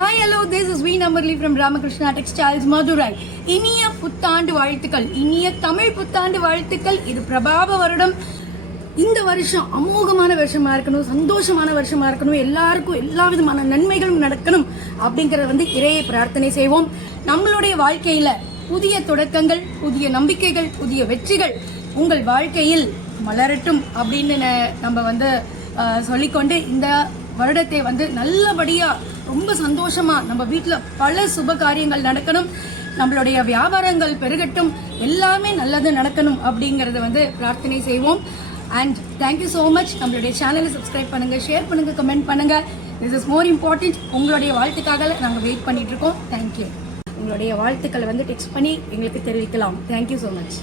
Hi, hello, this is V. Namberly from Ramakrishna Textiles, Madurai. இனிய புத்தாண்டு வாழ்த்துக்கள், இனிய தமிழ் புத்தாண்டு வாழ்த்துக்கள். இது பிரபாப வருடம். இந்த வருஷம் அமோகமான வருஷமா இருக்கணும், சந்தோஷமான வருஷமா இருக்கணும், எல்லாருக்கும் எல்லா விதமான நன்மைகளும் நடக்கணும் அப்படிங்கறத இறையை பிரார்த்தனை செய்வோம். நம்மளுடைய வாழ்க்கையில புதிய தொடக்கங்கள், புதிய நம்பிக்கைகள், புதிய வெற்றிகள் உங்கள் வாழ்க்கையில் மலரட்டும் அப்படின்னு நம்ம சொல்லிக்கொண்டு இந்த வருடத்தை நல்லபடியா ரொம்ப சந்தோஷமா நம்ம வீட்டுல பல சுப காரியங்கள் நடக்கணும், நம்மளுடைய வியாபாரங்கள் பெருகட்டும், எல்லாமே நல்லது நடக்கணும் அப்படிங்கறத பிரார்த்தனை செய்வோம். And thank you so much. நம்மளுடைய சேனலை சப்ஸ்கிரைப் பண்ணுங்க, ஷேர் பண்ணுங்க, கமெண்ட் பண்ணுங்க. This is more important. உங்களுடைய வாழ்த்துக்காக நாங்கள் வெயிட் பண்ணிட்டு இருக்கோம். தேங்க்யூ. உங்களுடைய வாழ்த்துக்களை டெக்ஸ்ட் பண்ணி எங்களுக்கு தெரிவிக்கலாம். Thank you so much.